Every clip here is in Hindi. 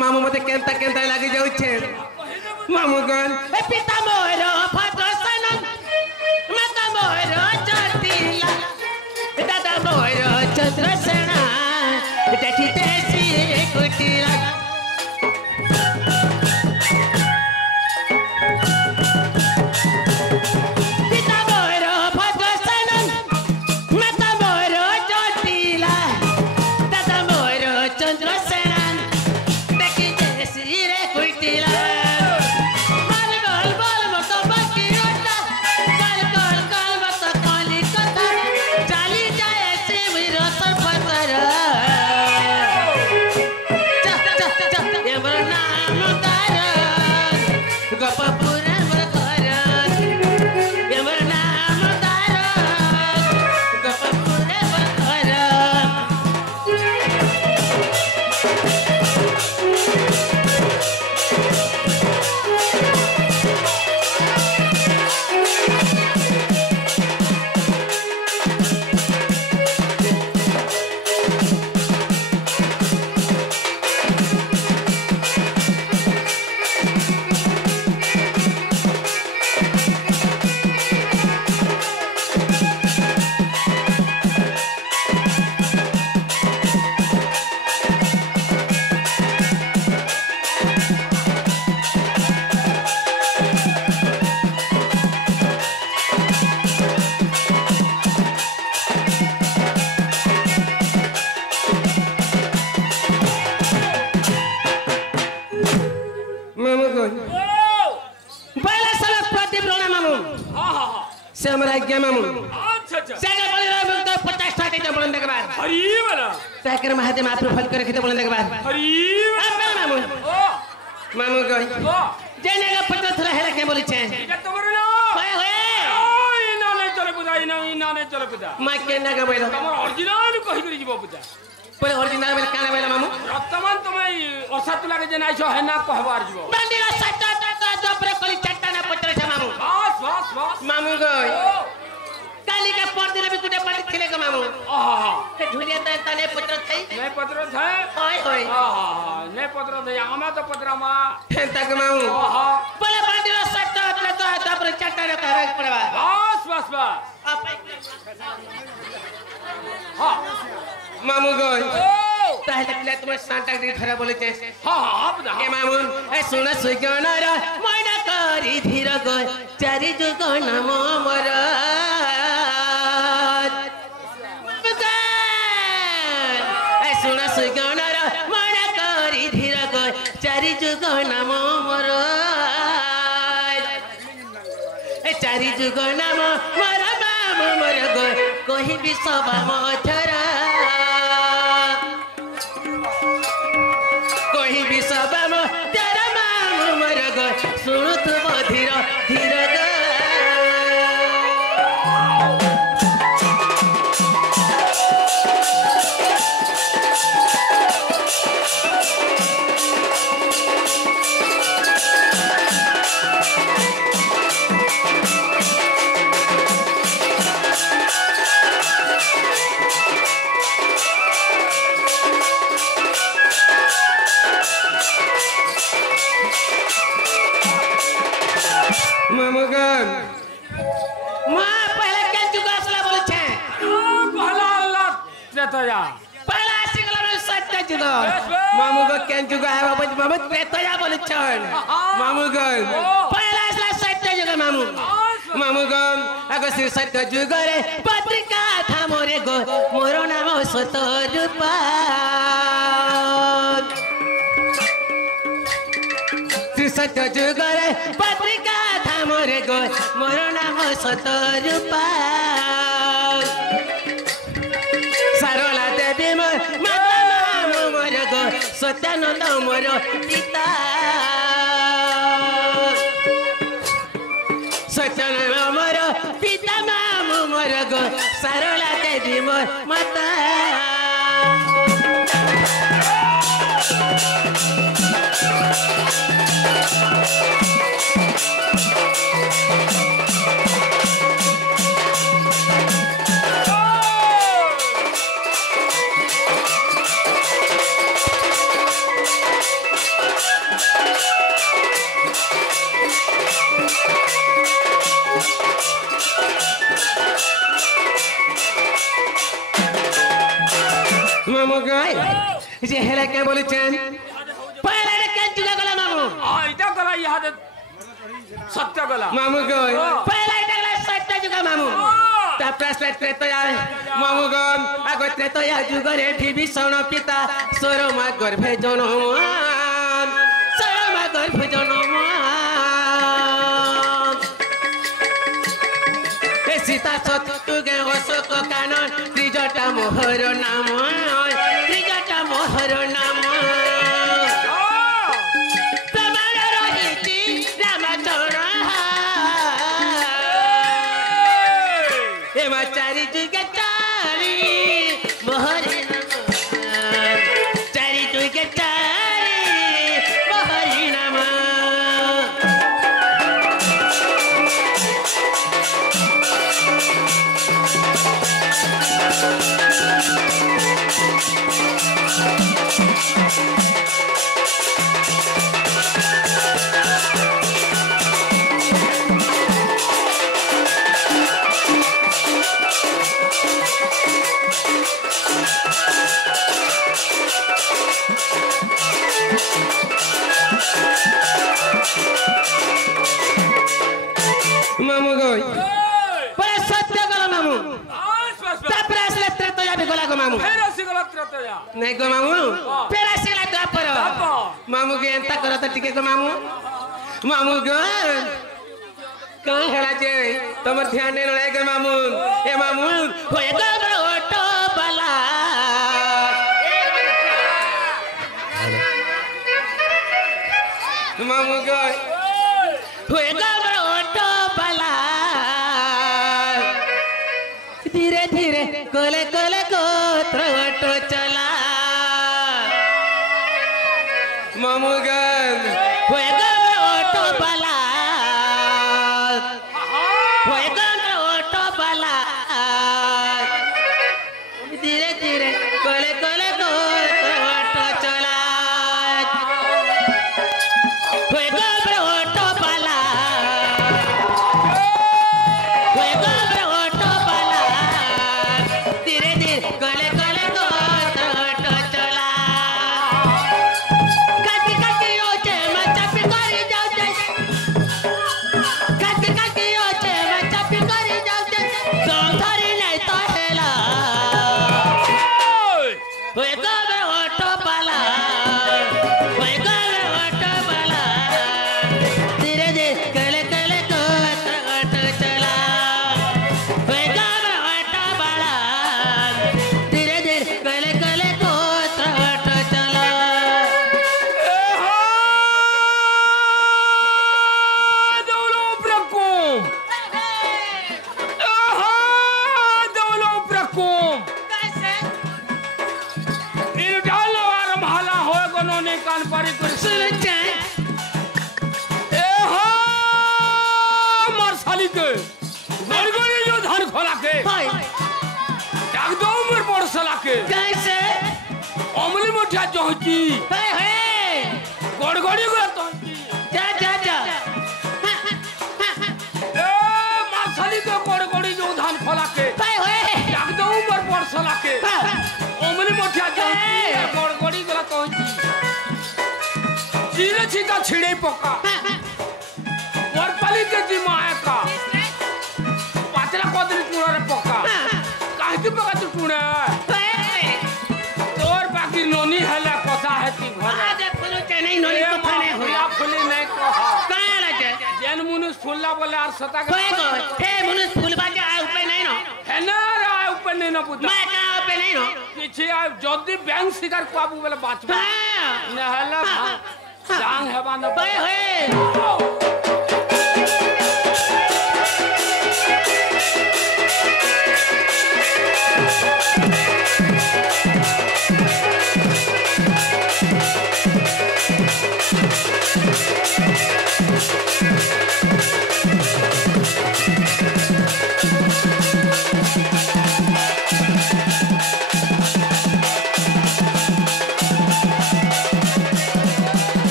मामू मते केंता केंता लागी जाउछे मामू गन ए पिता मोर भद्रसन माता मोर चतिला दादा मोर चंद्रसेना देखि देसी कुटिला ताकर महादेव आप फल कर रखे बोलने के बाद हरी मामू मामू गई जेने का पत्र थला है के बोली छे ये तो बरनो होए होए ओ इना ने चले पूजा इना ने चले पूजा मा के ना का बोलो तमर ओरिजिनल कहि करी जीवो पूजा पर ओरिजिनल बेल काना बेला मामू वर्तमान तुम्हें असत लागे जे नाइछो है ना कहबार जीवो बंदी सत्ता तत्ता जबरे कली चट्टा ना पत्र छे मामू बस मामू गई काली का पर दिन भी कुटे पंडित खेले का मामू आहा के झुलिया तने पत्र थई ने पत्र है होय होय आहा ने पत्र दे आमा तो पत्र मा तक मामू आहा पले बंदी सत्ता तत्ता जबरे चट्टा ना कहबे पड़वा बस हां मामू गई ओ ताहले पिला तुम सांता दी खरा बोले छे हां बता के मामू ए सुन सुगन र मैना करी धीर गय चारि जुग नाम मोर ए सुन सुगन र मैना करी धीर गय चारि जुग नाम मोर ए चारि जुग नाम मोर नाम मोर गय कहि भी सभा मथरा कहि भी सभा तेरा नाम मोर गय सुनु तुम धीर धीर गय मामू गई मां पहले के जुगा असला बोले छे पहला अल्लाह त्रेतया पहला सिंगला में सत्य जुगा मामू गई केन जुगा है बाबा मामू त्रेतया बोले छन मामू गई पहला असला सत्य जुगा मामू मामू गई अगर सिर सत्य जुगा रे पत्रिका था मोरे गो मोरो नाम सतरूपा सिर सत्य जुगा रे पत्रिका था मोरे गो मोरो नाम सतरूपा सारोला देवी मोर माता नाम मोर गो सत्यानंद मोर पिता सत्यानंद मोर पिता नाम मोर गो सारोला देवी मोर माता মামু গই যে হেলা কে বলেছেন পয়লা কেন যুগা গলা মামু এটা গলা ইহাদে সত্য গলা মামু গই পয়লা এটা গলা সত্য যুগা মামু তারপরে আসলে ত্রেতয়া মামু গন আগে ত্রেতয়া যুগরে বিভীষণ পিতা সরমা গর্ভে জন্মান সরমা গর্ভে জন্মান সীতা শত্রুঘ্ন অশোক কানন ত্রিজটা মোহর নাম ত্রিজটা মোহর নাম প্রমাণ রহিছি রামচরণ এমা চারি যুগে চারি মোহরি নাম চারি যুগে চারি মোহরি নাম মামু গই পরে সত্য গলা মামু তারপরে আসলে ত্রেতয়া বি গলা গো মামু ফের আসি গলা ত্রেতয়া নাই গো মামু ফের আসলে দ্বাপর মামু গে এন্তা করত টিকে গো মামু মামু গো কাঁ হেলা যে তোমার ধ্যান নেই নাই গো মামু এ মামু হয়ে গো অটো বালা মামু গো হয়ে গো অটো বালা धीरे धीरे कोले कोले कोत्र ऑटो चला मामूगन होएगा ऑटो बाला होएगा ऑटो बाला धीरे धीरे कोले कोले कोत्र ऑटो चला होएगा ऑटो बाला होएगा ऑटो बाला धीरे धीरे कोले कोले कोत्र ऑटो चला काटी काटी ओचे मचा पिकारी जाऊते काटी काटी ओचे मचा पिकारी जाऊते संधारी नहीं तो हेला होएगा ऑटो बाला होएगा ऑटो बाला धीरे धीरे कोले कोले कोत्र ऑटो चला होएगा ऑटो बाला धीरे धीरे कोले कोले कोत्र ऑटो चला दौलो प्रकोम दौलो प्रकोम इन डालो आर भाला होए गनो ने कान पारी कर मारसाली के गड़गड़ी जो धान खोला के डाक दो उमर पड़सला के कैसे अमली मुठा जोची हे हे गड़गड़ी को तोची जा जा जा मारसाली के गड़गड़ी जो धान खोला के हे हे डाक दो उमर पड़सला के अमली मुठा जोची गड़गड़ी को तोची चीरे छिका छिड़े पका वरपाली के जी माया का पातला कोदरी टूड़ा रे पका काहे की पका तू टूड़ा तोर बाकी नोनी हला कथा है ती घर आज फुल चेन्नई नोनी को थाने हुई फुला फुली नहीं कहा काहे लगे जैन मुनुस फुल्ला बोले आर सता के कोई को हे मुनुस फूल बाजे आ ऊपर नहीं नो है ना रा ऊपर नहीं ना पुता मैं का ऊपर नहीं नो पीछे आ जदी बैंक शिकार काबू बोले बात हां नहला जांग है बांध हे हे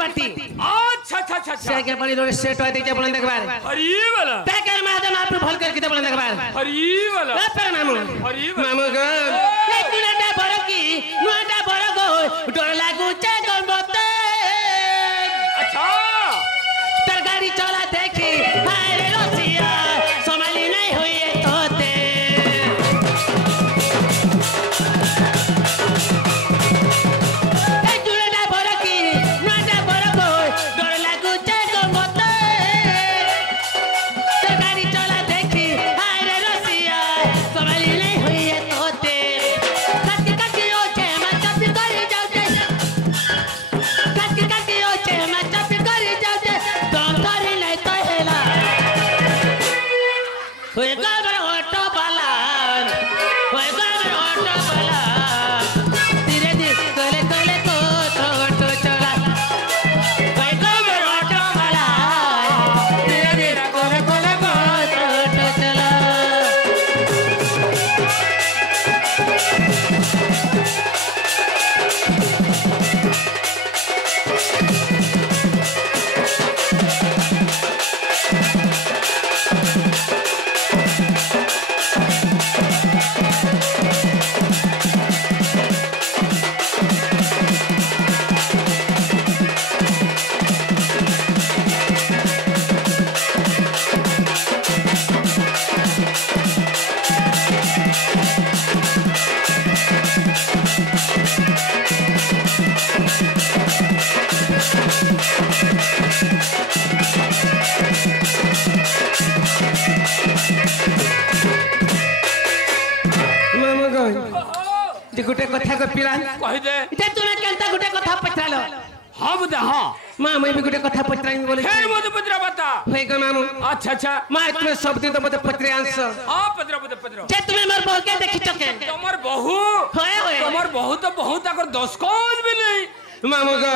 पार्टी अच्छा अच्छा अच्छा से के पानी रोड सेट होय दे बोलन देखबार अरे वाला ताकर महाजन आप भल करके दे बोलन देखबार अरे वाला पर मामू अरे मामू गो ए दुनाटा बड़ की नुआटा बड़ गो डर लागू चे गो मते अच्छा तर गाड़ी चला देखी हाय रे रसिया संभाली नहीं होई तोते गुटे कथा को पिला कह दे इते तुने केनता गुटे कथा पछरालो हां बता हां मां मैं भी गुटे कथा पछराई बोले फिर मत पत्र बता होय गो मामू अच्छा अच्छा मां तुम्हें सब दिन तो मते पत्रे आंस हां पत्र जे तुम्हें मोर बहू के देखि चके तमर बहू होय होय तमर बहू तो बहुत अगर 10 कोज भी नहीं मामू गो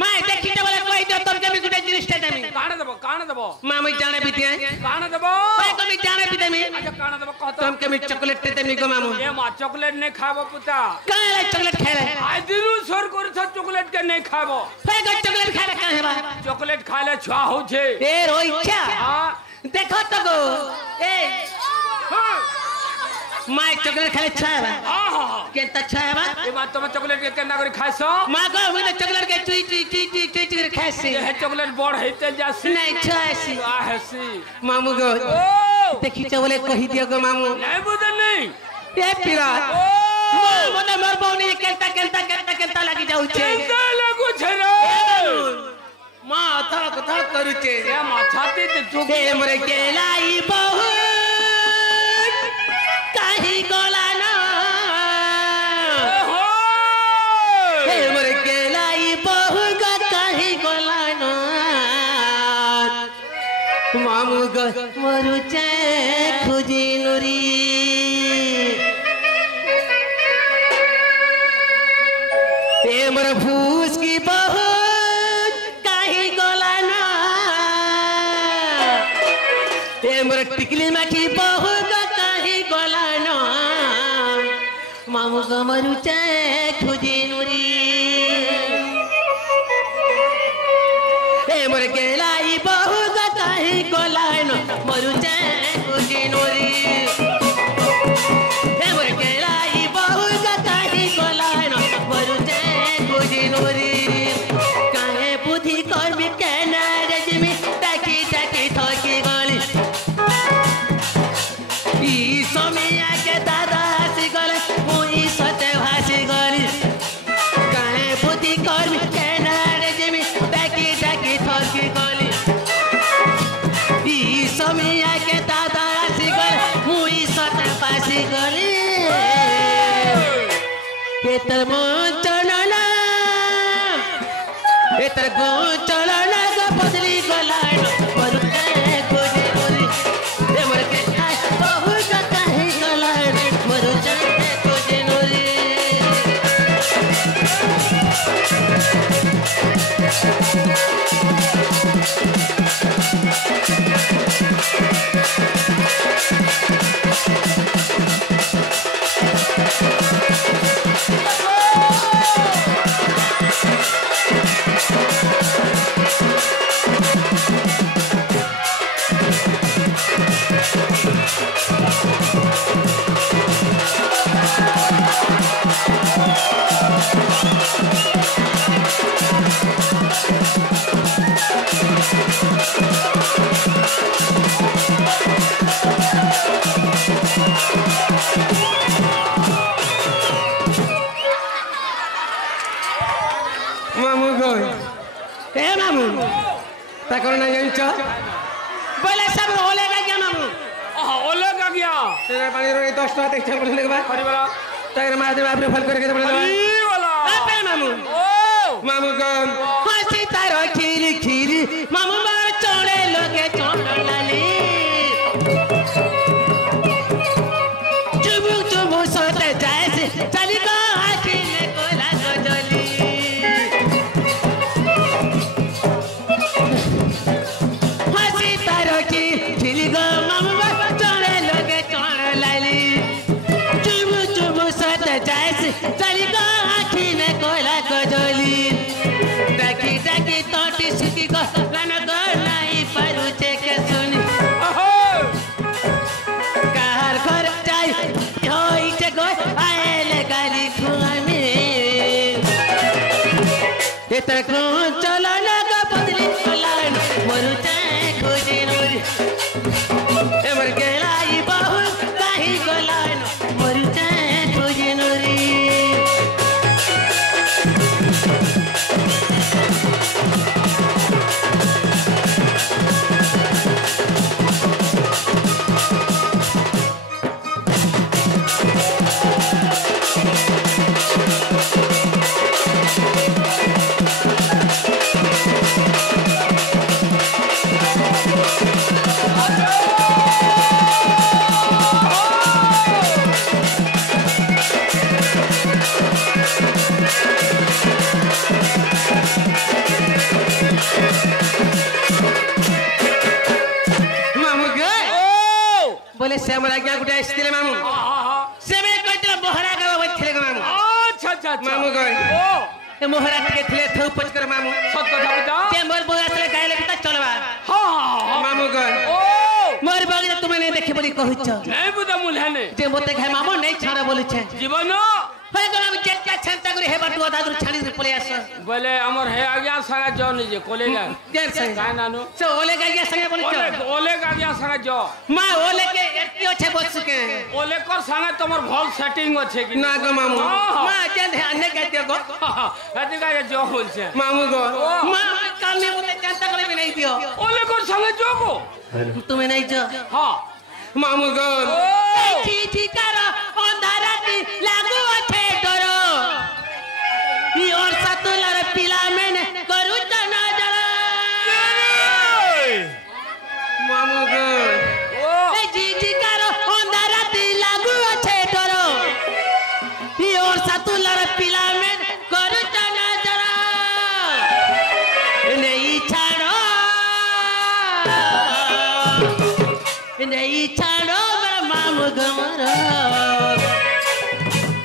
मां देखि तो बोले कोई दो तुम के भी गुटे जिनिस देमी काण देबो मां मैं जाने भी दिए काण देबो कोई को भी जाने भी देमी अच्छा काण देबो कहत तुम के भी चॉकलेट देमी गो मामू ए मां चॉकलेट नहीं खाबो पुता काहे चॉकलेट खाए आज दिनु सर कर छ चॉकलेट के नहीं खाबो कोई को चॉकलेट खाए काहे बा चॉकलेट खाले छुआ हो छे ए रोइछा हां देखो तो गो ए हां मां चॉकलेट खाले छाबा हां हां केनता छाबा ए बात तुम चॉकलेट के केना करी खाइसो मां को हुई चॉकलेट के चुई कर खासी ये चॉकलेट बड़ हेते जासी नहीं छासी आ हेसी मामू गो ओ देखि छ बोले कहि दियो गो मामू नहीं बुझल नहीं ए पिरा ओ मने मोर बौनी केनता लागी जाउ छे केनता लागू छे रे मां था करू छे ए माछाती ते चुप ए मरे केलाई बहु काहे गोला ना हो ए मरे केलाई बहु काहे गोला ना मामू गो मरु चे खुजी नुरी ए मरे फूस की बहु काहे गोला ना ए मरे टिकली माखी बहु काहे गोला ना मामू गो मरु चे खुजी नुरी ए मोर गेलाई बहु काहे गोला ना मरु चे खुजी नुरी ए मोर गेलाई बहु काहे गोला ना मरु चे खुजी नुरी काहे बुद्धि कर्मी केना रजमी ताकी ताकी थकी गली ई समिया के दादा हसी गले मुई सते भासी गली काहे बुद्धि कर्मी केना रजमी ताकी ताकी थकी गली ई समिया के दादा हसी गले मुई सते भासी गली एतर मन चलना एतर गो चलना गो बदली गलाय मरु के खोजे खोजे ए मर के बहु काहे गलाय मरु के खोजे नोरी मामू ताकर ना जानछ बोले सब ओलेगा क्या मामू ओलेगा क्या तेरे पानी रे 10 टा देख चल बोले बा हरी वाला ताकर मार दे आपने फल करके बोले हरी वाला पे मामू मामू को हंसी तारो खीर खीर मामू बार चोड़े लोगे चोड़ लाली चुबु चुबु सोते जाए से चली को आखी ने कोला गजली हंसी तारो खीर गो मामू बार चोड़े लोगे चोड़ लाली चुबु चुबु सोते जाए से चली को आखी ने कोला गजली डाकी डाकी तोटी सुकी को गाना गो नहीं परुचे के सुनी कार घर जाई होई ते गो आएले गाली खुआमी एतर को चलो लगा बदली चलान मरुचे खोजी नूरी एमर गेलाई बहु काहे गोलान मरुचे खोजी नूरी बोले से हमरा क्या गुटा इसले मामू से में कहते मोहरा का बैठले मामू अच्छा अच्छा मामू गई ए मोहरा के थले थौ पच कर मामू सत कथा बता ते मोर बोरा से गाय लगे त चलबा हां मामू गई मोर बगल तुम नहीं देखे बोली कहछ नहीं बुदा मुलहने जे मोते खाय मामू नहीं छाड़ा बोली छे जीवन होय गला जेटा छंता करे हे बाटू दादर छाड़ी से पले आस बोले हमर हे आज्ञा संगे जो नहीं जे कोलेगा केर से काय नानु से ओले गाय संगे बोली छ ओलेगा आज्ञा संगे जो मां ओले के एतियो छे बस के ओले कर संगे तमर भल सेटिंग अछि कि ना गो मामू मां जे ध्यान ने कहते गो कति का जो होल छे मामू गो मां काम में बोले चिंता करे भी नहीं दियो ओले कर संगे जो को तुम्हें नहीं जो हां मामू गो ठीक करो अंधाराती लागू अच्छे डरो ई और सतुलर पिला मैंने करू त ना जरा मामू गो ए जी करो अंधाराती लागू अच्छे डरो ई और सतुलर पिला मैंने करू त ना जरा नहीं छाड़ो नहीं छाड़ो मेरा मामू गमरो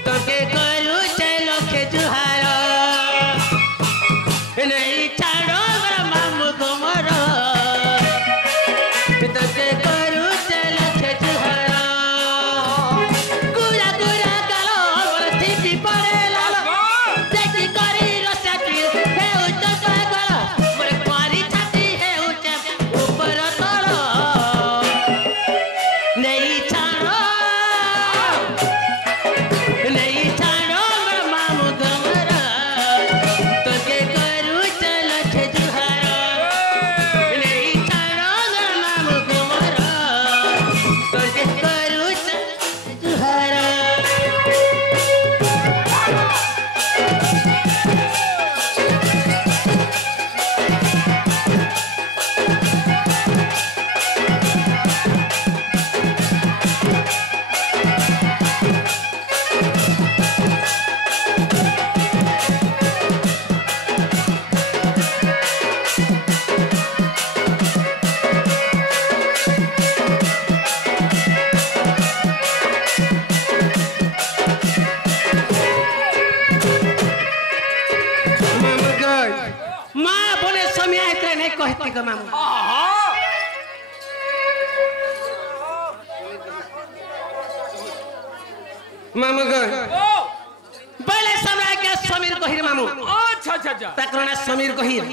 तो के करू चलो के जुहारो नहीं छाड़ो मेरा मामू गमरो तो के करू चलो के जुहारो गुरा गुरा कालो ठीक पड़े लालो देखी करी रसाती हे उच्च पागल मोरे पारी छाती है उच्च ऊपर तलो नहीं छाड़ो मेरा मामू गमरा तो के करू चलो छे जुहारो नहीं छाड़ो मेरा मामू गमरा तो के करू चलो जुहारो माँ बोले समय इतने नहीं कहती का मामू हां मामू गई बोले समय के समीर कहिर मामू अच्छा अच्छा अच्छा तकरना समीर कहिर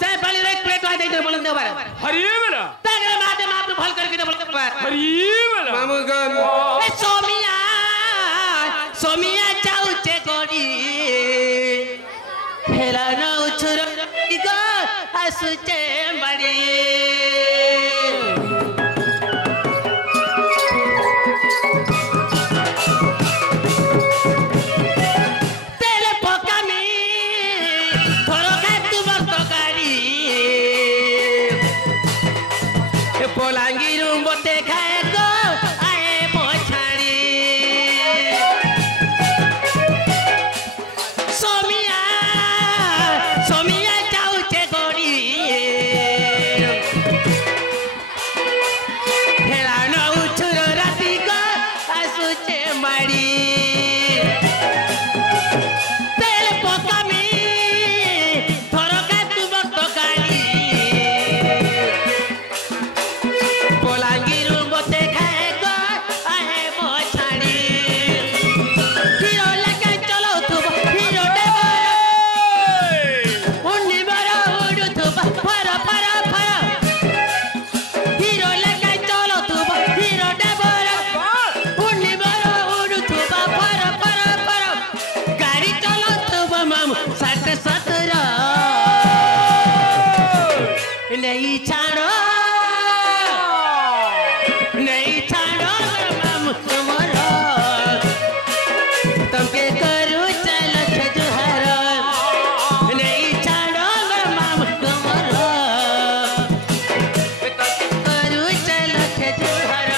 से बलि रे प्लेट आ दे बोलन दे बार हरी वाला तकरे माते माप भल करके दे बोल बार हरी वाला मामू गन ए सोमिया जाउचे गोडी हेला न उछुर इगो आसुचे बड़ी तेल पकामी थोर खाए तू बर्त गाड़ी बलांगीर मते खाए गो आए बछाड़ी सोमिया सोमिया जाऊचे गोड़ी हेला न उछुर राती को आसुचे माड़ी तेल पकामी थोर खाए तू बर्त गाड़ी बलांगीर मते खाए गो आहे बछाड़ी हिरो लेके चलो तू हिरो डेबर उन्नी बड़ा उड़ू तू फर फर फर हिरो लेके चलो तू हिरो डेबर उन्नी बड़ा उड़ू तू फर फर फर गाड़ी चलो तू मामू 60-70 नहीं छाड़ो नहीं छाड़ो मामू तुम्हारा तुमके करू चल जुहर नहीं छाड़ो मामू तुम्हारा करू चल जुहर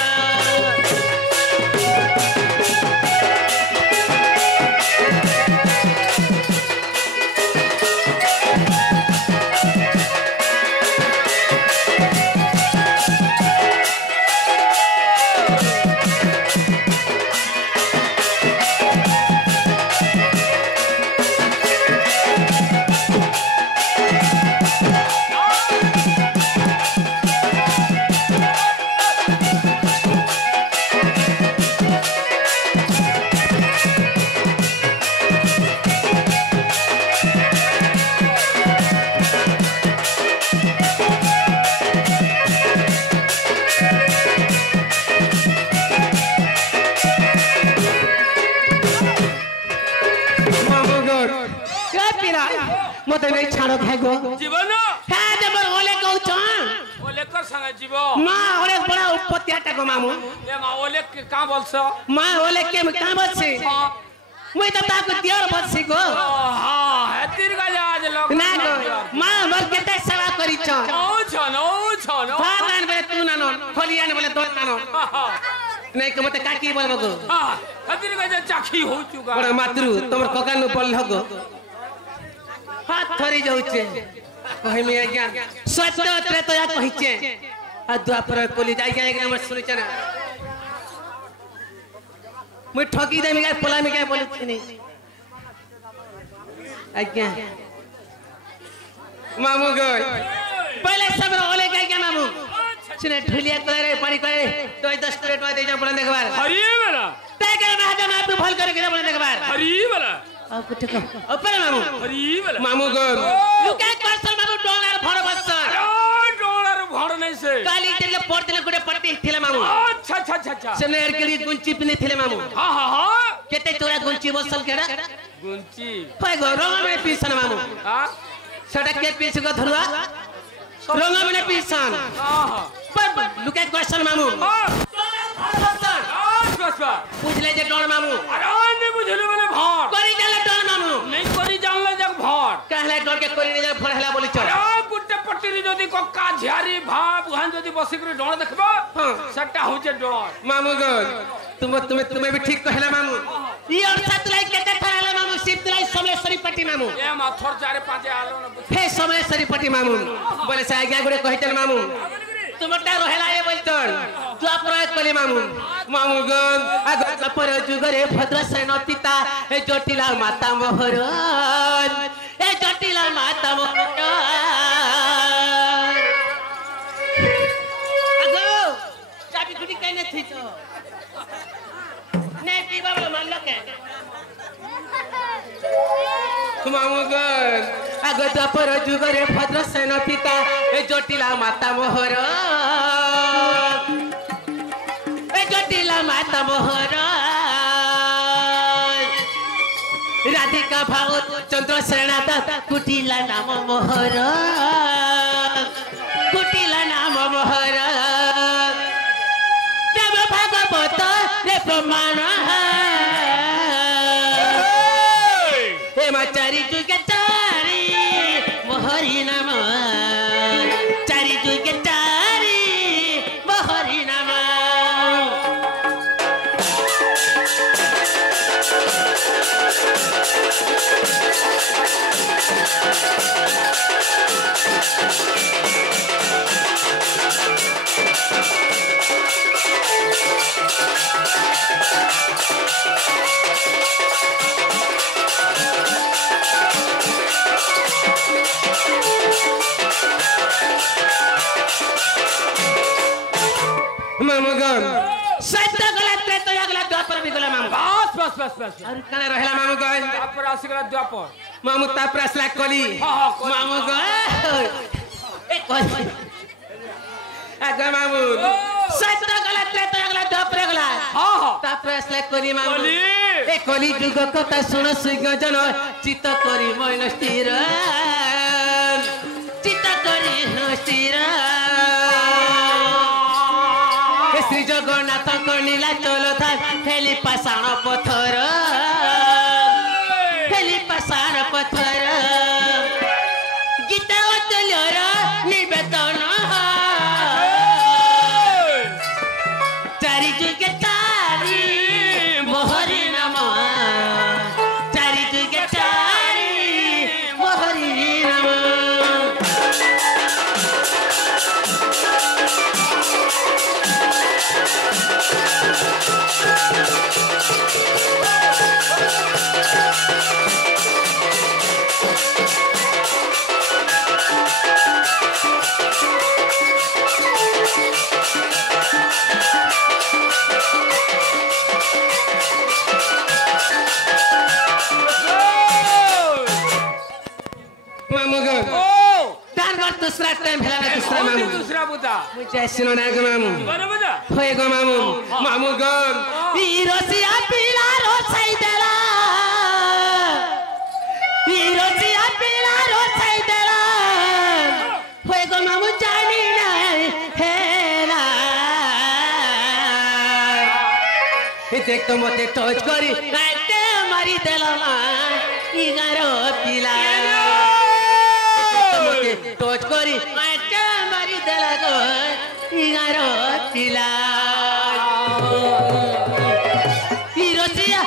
मते नहीं छाड़ो खागो जीवन खा दे बर ओले कहउछ ओले कर संगे जीव मां ओले बड़ा उपत्याटा को मामू ए मा ओले के का बोलछ मां ओले के का बछि मुई त ताको दियर बछि गो हां हेतिर गले आज लोग ना गो मां बर केते सेवा करी छ ओ छन फान बे तू नानो खोलियान बोले तो नानो नहीं के मते काकी बोलबो गो हां हेतिर गले चाखी हो चुका बड़ा मातृ तमर कका न पल हगो हाथ थरी जाउचे कहि में आज्ञा सत्य त्रेतया कहिचे आ द्वापर कोली जाय के एक नंबर सुनि छना मुई ठगी दे मिगा पोला में क्या बोले छनी आज्ञा मामू गय पहले सब ओले के क्या मामू सुने ढुलिया करे पानी करे तो 10 प्लेट में दे जा बोले देखबार हरी वाला ते के महाजन आप भल करके बोले देखबार हरी वाला आ कुछ को ऊपर मामू हरी वाला मामू गय लुका करसल मामू डोलार भर बसर डॉलर भर नहीं से काली तेल पोर तेल गुडे पट्टी थिले मामू अच्छा अच्छा अच्छा अच्छा सेने एरकेली गुंची पिने थिले मामू हां हां हां केते तोरा गुंची बसल केडा गुंची होय गो रंग में पीसन मामू हां सडा के पीस गो धरुआ रंग में पीसन हां हां पर लुका करसल मामू हां पूछले जे डोन मामू अरे नहीं बुझले वाले भार करी जाला डोन मामू नहीं करी जानले जग भार कहले डोन के करी जा फड़हला बोली छ अरे गुट्टे पट्टी जदी कक्का झियारी भाप गहन जदी बसी कर डोन देखबो हां सट्टा होचे डोन मामू गो तुम्हें भी ठीक कहला मामू ई और सतलाई केते फड़हला मामू सिपलाई समलेश्वरी पट्टी मामू ए माथर 4-5 आलो न फे समलेश्वरी पट्टी मामू बोले से आज्ञा गुडे कहितल मामू तुमटा रहला ए बोलतन तू अपराध कले मामू मामू गन आग पर जुगरे भद्र सेन पिता ए जटिला माता मोहरन ए जटिला माता मोहरन आगो चाबी गुडी कने थी तो ने पीबा वाला मान लो के मामू गन आग पर जुगरे भद्र सेन पिता ए जटिला माता मोहरन जटिला माता मोहर राधिका भाव चंद्र सेना कुटिला नाम मोहर प्रमाण हे मा चारी जुगे चारी मोहरी नाम चारी जुगे चारी मोहरी नाम मामुगन सत्य गला त्रेता गला द्वापर भी गला मामू बस और कने रहला मामुगन तापर आसिगला द्वापर मामू तापर असला कली मामुगन ए कली आगा मामू सत्य गला त्रेता गला द्वापर गला तापर असला कली मामू ए कली जुग कथा सुन सुग जन चित्त करी मन स्थिर चित्त करी न स्थिर श्री जगन्नाथ नीला चलो था हेली पाषाण पथर हेली पाषाण पथर गीता अतुल्यर निवेदन चारि जुगे चारि मोहरी नाम चारि जुगे चारि मोहरी नाम दूसरा टाइम भेला ना दूसरा मामू दूसरा बुता मुझे सुनो ना गो मामू बराबर होए गो मामू मामू गन ई रसिया पीला रोसाई देला ई रसिया पीला रोसाई देला होए गो मामू जानी ना हेला ए देख तो मते टच करी काटे मारी देला ई गारो पीला टच करी माटे मारी देला गो इगारो पिला ई रसिया